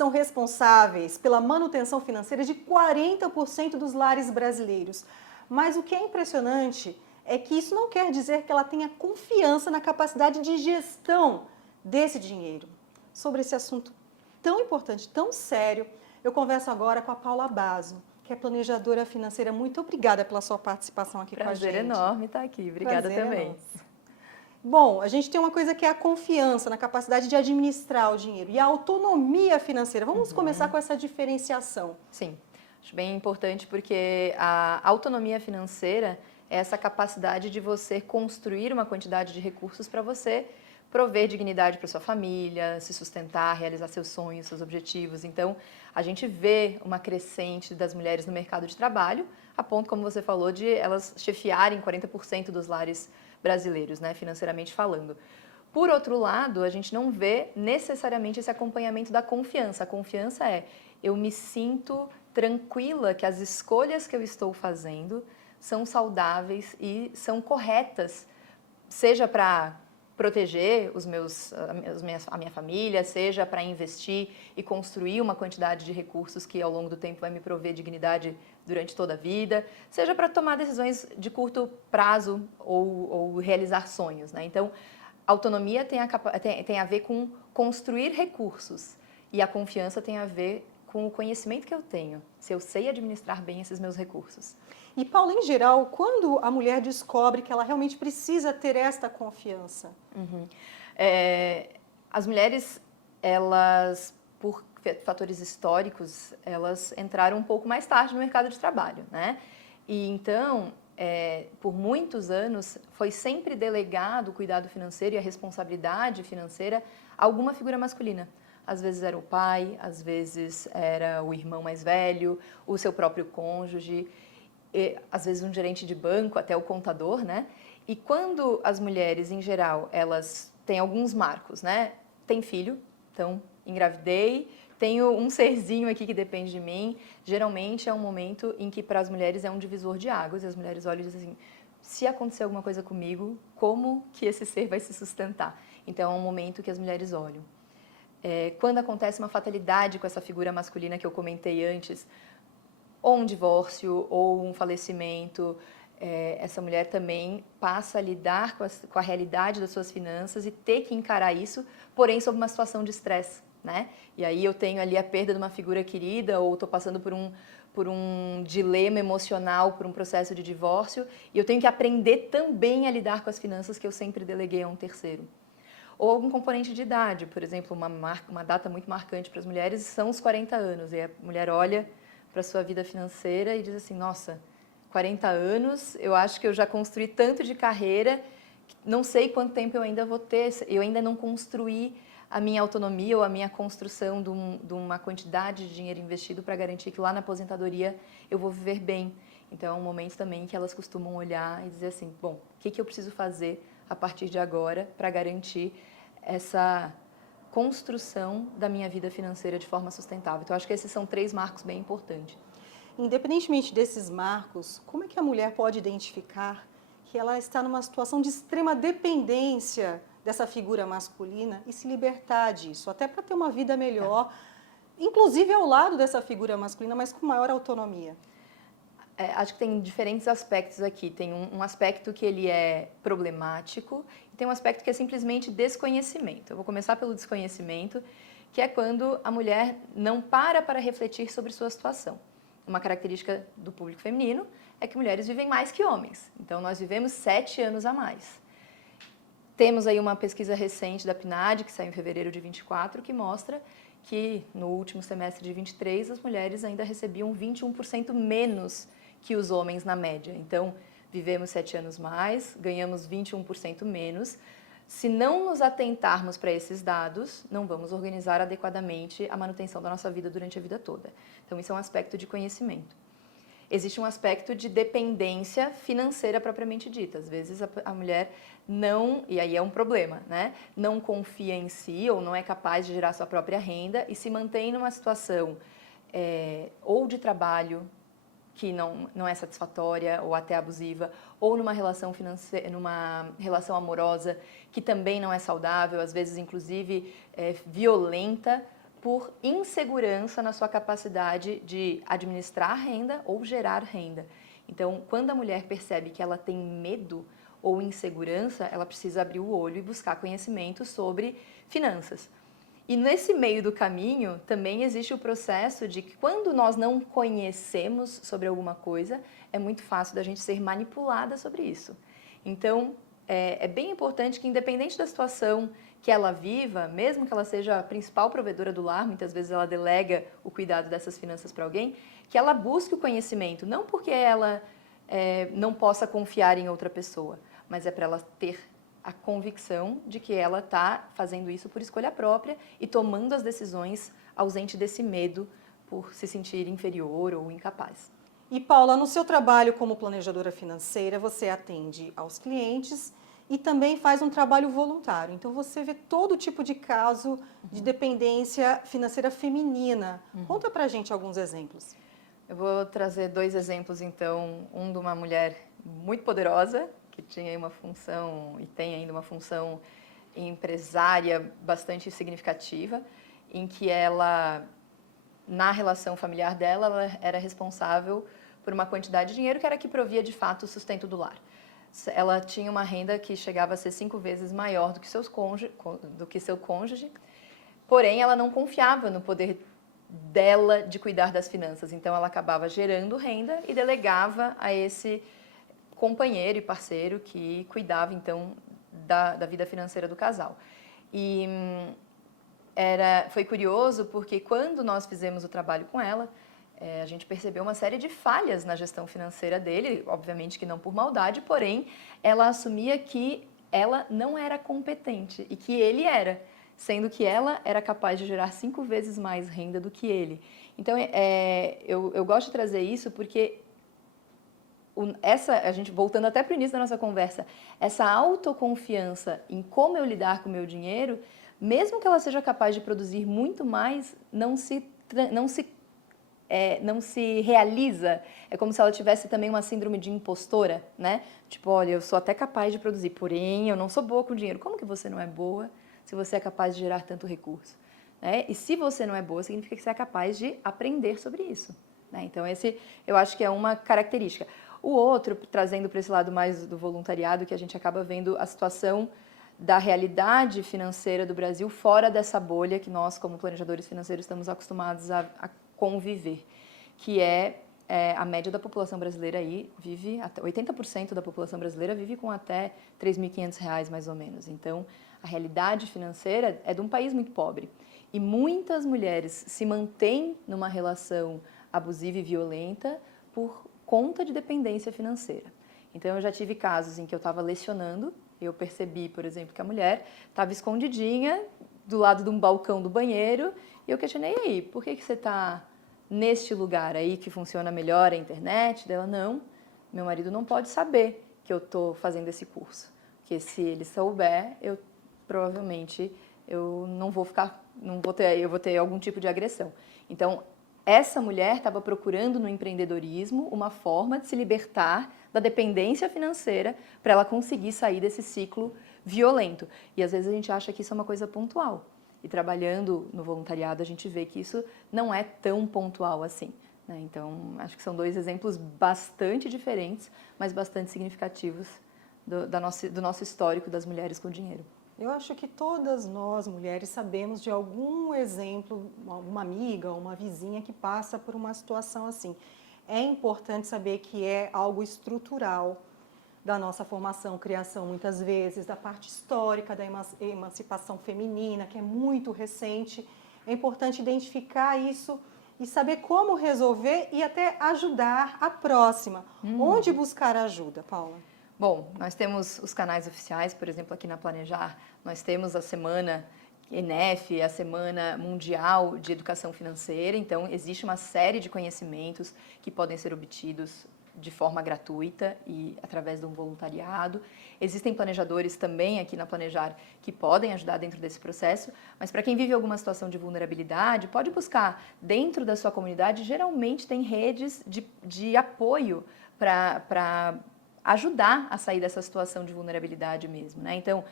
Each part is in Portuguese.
são responsáveis pela manutenção financeira de 40% dos lares brasileiros. Mas o que é impressionante é que isso não quer dizer que ela tenha confiança na capacidade de gestão desse dinheiro. Sobre esse assunto tão importante, tão sério, eu converso agora com a Paula Basso, que é planejadora financeira. Muito obrigada pela sua participação aqui com a gente. Prazer enorme estar aqui. Obrigada também. Enorme. Bom, a gente tem uma coisa que é a confiança na capacidade de administrar o dinheiro e a autonomia financeira. Vamos começar com essa diferenciação. Sim, acho bem importante porque a autonomia financeira é essa capacidade de você construir uma quantidade de recursos para você prover dignidade para sua família, se sustentar, realizar seus sonhos, seus objetivos. Então, a gente vê uma crescente das mulheres no mercado de trabalho, a ponto, como você falou, de elas chefiarem 40% dos lares brasileiros, né, financeiramente falando. Por outro lado, a gente não vê necessariamente esse acompanhamento da confiança. A confiança é, eu me sinto tranquila que as escolhas que eu estou fazendo são saudáveis e são corretas, seja para proteger a minha família, seja para investir e construir uma quantidade de recursos que ao longo do tempo vai me prover dignidade durante toda a vida, seja para tomar decisões de curto prazo ou realizar sonhos, né? Então, autonomia tem a ver com construir recursos e a confiança tem a ver com o conhecimento que eu tenho, se eu sei administrar bem esses meus recursos. E, Paula, em geral, quando a mulher descobre que ela realmente precisa ter esta confiança? As mulheres, elas, por fatores históricos, elas entraram um pouco mais tarde no mercado de trabalho, né? E então, por muitos anos, foi sempre delegado o cuidado financeiro e a responsabilidade financeira a alguma figura masculina. Às vezes era o pai, às vezes era o irmão mais velho, o seu próprio cônjuge, às vezes um gerente de banco, até o contador, né? E quando as mulheres, em geral, elas têm alguns marcos, né? Tem filho, então engravidei, tenho um serzinho aqui que depende de mim. Geralmente é um momento em que para as mulheres é um divisor de águas e as mulheres olham e dizem assim, se acontecer alguma coisa comigo, como que esse ser vai se sustentar? Então é um momento que as mulheres olham. Quando acontece uma fatalidade com essa figura masculina que eu comentei antes, ou um divórcio, ou um falecimento, essa mulher também passa a lidar com a realidade das suas finanças e ter que encarar isso, porém sob uma situação de estresse, né? E aí eu tenho ali a perda de uma figura querida, ou estou passando por um dilema emocional, por um processo de divórcio, e eu tenho que aprender também a lidar com as finanças que eu sempre deleguei a um terceiro. Ou algum componente de idade, por exemplo, uma data muito marcante para as mulheres são os 40 anos, e a mulher olha para a sua vida financeira e diz assim, nossa, 40 anos, eu acho que eu já construí tanto de carreira, não sei quanto tempo eu ainda vou ter, eu ainda não construí a minha autonomia ou a minha construção de uma quantidade de dinheiro investido para garantir que lá na aposentadoria eu vou viver bem. Então é um momento também que elas costumam olhar e dizer assim, bom, o que eu preciso fazer a partir de agora para garantir essa construção da minha vida financeira de forma sustentável. Então, acho que esses são 3 marcos bem importantes. Independentemente desses marcos, como é que a mulher pode identificar que ela está numa situação de extrema dependência dessa figura masculina e se libertar disso, até para ter uma vida melhor, inclusive ao lado dessa figura masculina, mas com maior autonomia? Acho que tem diferentes aspectos aqui. Tem um aspecto que ele é problemático e tem um aspecto que é simplesmente desconhecimento. Eu vou começar pelo desconhecimento, que é quando a mulher não para refletir sobre sua situação. Uma característica do público feminino é que mulheres vivem mais que homens. Então, nós vivemos 7 anos a mais. Temos aí uma pesquisa recente da PNAD, que saiu em fevereiro de 24, que mostra que no último semestre de 23, as mulheres ainda recebiam 21% menos que os homens na média. Então, vivemos 7 anos mais, ganhamos 21% menos. Se não nos atentarmos para esses dados, não vamos organizar adequadamente a manutenção da nossa vida durante a vida toda. Então, isso é um aspecto de conhecimento. Existe um aspecto de dependência financeira propriamente dita. Às vezes a mulher não, e aí é um problema, né? Não confia em si ou não é capaz de gerar sua própria renda e se mantém numa situação ou de trabalho que não é satisfatória ou até abusiva, ou numa relação financeira, numa relação amorosa que também não é saudável, às vezes inclusive violenta, por insegurança na sua capacidade de administrar renda ou gerar renda. Então, quando a mulher percebe que ela tem medo ou insegurança, ela precisa abrir o olho e buscar conhecimento sobre finanças. E nesse meio do caminho, também existe o processo de que quando nós não conhecemos sobre alguma coisa, é muito fácil da gente ser manipulada sobre isso. Então, é bem importante que, independente da situação que ela viva, mesmo que ela seja a principal provedora do lar, muitas vezes ela delega o cuidado dessas finanças para alguém, que ela busque o conhecimento, não porque ela não possa confiar em outra pessoa, mas é para ela ter a convicção de que ela está fazendo isso por escolha própria e tomando as decisões ausente desse medo por se sentir inferior ou incapaz. E Paula, no seu trabalho como planejadora financeira, você atende aos clientes e também faz um trabalho voluntário. Então você vê todo tipo de caso de dependência financeira feminina. Conta pra gente alguns exemplos. Eu vou trazer 2 exemplos, então, um de uma mulher muito poderosa, que tinha uma função e tem ainda uma função empresária bastante significativa, em que ela, na relação familiar dela, ela era responsável por uma quantidade de dinheiro que era que provia de fato o sustento do lar. Ela tinha uma renda que chegava a ser 5 vezes maior do que seu cônjuge, porém ela não confiava no poder dela de cuidar das finanças, então ela acabava gerando renda e delegava a esse companheiro e parceiro que cuidava então da vida financeira do casal. E foi curioso porque quando nós fizemos o trabalho com ela, a gente percebeu uma série de falhas na gestão financeira dele, obviamente que não por maldade, porém ela assumia que ela não era competente e que ele era, sendo que ela era capaz de gerar 5 vezes mais renda do que ele. Então, eu gosto de trazer isso porque a gente, voltando até para o início da nossa conversa, essa autoconfiança em como eu lidar com o meu dinheiro, mesmo que ela seja capaz de produzir muito mais, não se realiza. É como se ela tivesse também uma síndrome de impostora, né? Tipo, olha, eu sou até capaz de produzir, porém eu não sou boa com dinheiro. Como que você não é boa se você é capaz de gerar tanto recurso? Né? E se você não é boa, significa que você é capaz de aprender sobre isso. Né? Então, eu acho que é uma característica. O outro, trazendo para esse lado mais do voluntariado, que a gente acaba vendo a situação da realidade financeira do Brasil fora dessa bolha que nós, como planejadores financeiros, estamos acostumados a conviver, que a média da população brasileira aí vive, até 80% da população brasileira vive com até R$ 3.500 mais ou menos. Então, a realidade financeira é de um país muito pobre. E muitas mulheres se mantêm numa relação abusiva e violenta por conta de dependência financeira. Então, eu já tive casos em que eu estava lecionando, eu percebi, por exemplo, que a mulher estava escondidinha do lado de um balcão do banheiro e eu questionei, e aí, por que você está neste lugar aí que funciona melhor a internet? Dela, não, meu marido não pode saber que eu estou fazendo esse curso, porque se ele souber, provavelmente eu vou ter algum tipo de agressão. Então, essa mulher estava procurando no empreendedorismo uma forma de se libertar da dependência financeira para ela conseguir sair desse ciclo violento. E às vezes a gente acha que isso é uma coisa pontual. E trabalhando no voluntariado a gente vê que isso não é tão pontual assim. Né? Então, acho que são 2 exemplos bastante diferentes, mas bastante significativos do nosso histórico das mulheres com dinheiro. Eu acho que todas nós, mulheres, sabemos de algum exemplo, uma amiga, uma vizinha que passa por uma situação assim. É importante saber que é algo estrutural da nossa formação, criação, muitas vezes, da parte histórica da emancipação feminina, que é muito recente. É importante identificar isso e saber como resolver e até ajudar a próxima. Onde buscar ajuda, Paula? Bom, nós temos os canais oficiais, por exemplo, aqui na Planejar, nós temos a Semana ENEF, a Semana Mundial de Educação Financeira, então existe uma série de conhecimentos que podem ser obtidos de forma gratuita e através de um voluntariado. Existem planejadores também aqui na Planejar que podem ajudar dentro desse processo, mas para quem vive alguma situação de vulnerabilidade, pode buscar dentro da sua comunidade, geralmente tem redes de apoio para ajudar a sair dessa situação de vulnerabilidade mesmo, né? Então,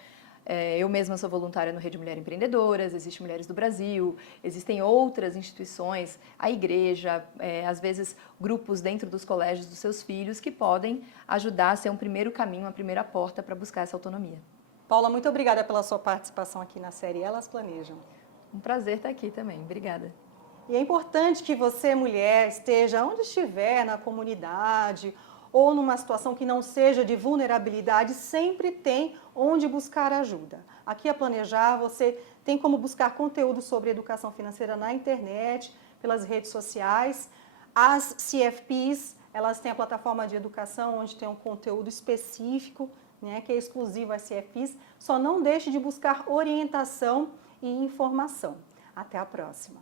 Eu mesma sou voluntária no Rede Mulher Empreendedoras, existe Mulheres do Brasil, existem outras instituições, a igreja, às vezes grupos dentro dos colégios dos seus filhos que podem ajudar a ser um primeiro caminho, uma primeira porta para buscar essa autonomia. Paula, muito obrigada pela sua participação aqui na série Elas Planejam. Um prazer estar aqui também. Obrigada. E é importante que você, mulher, esteja onde estiver, na comunidade ou numa situação que não seja de vulnerabilidade, sempre tem onde buscar ajuda. Aqui a Planejar, você tem como buscar conteúdo sobre educação financeira na internet, pelas redes sociais. As CFPs, elas têm a plataforma de educação onde tem um conteúdo específico, né, que é exclusivo às CFPs. Só não deixe de buscar orientação e informação. Até a próxima!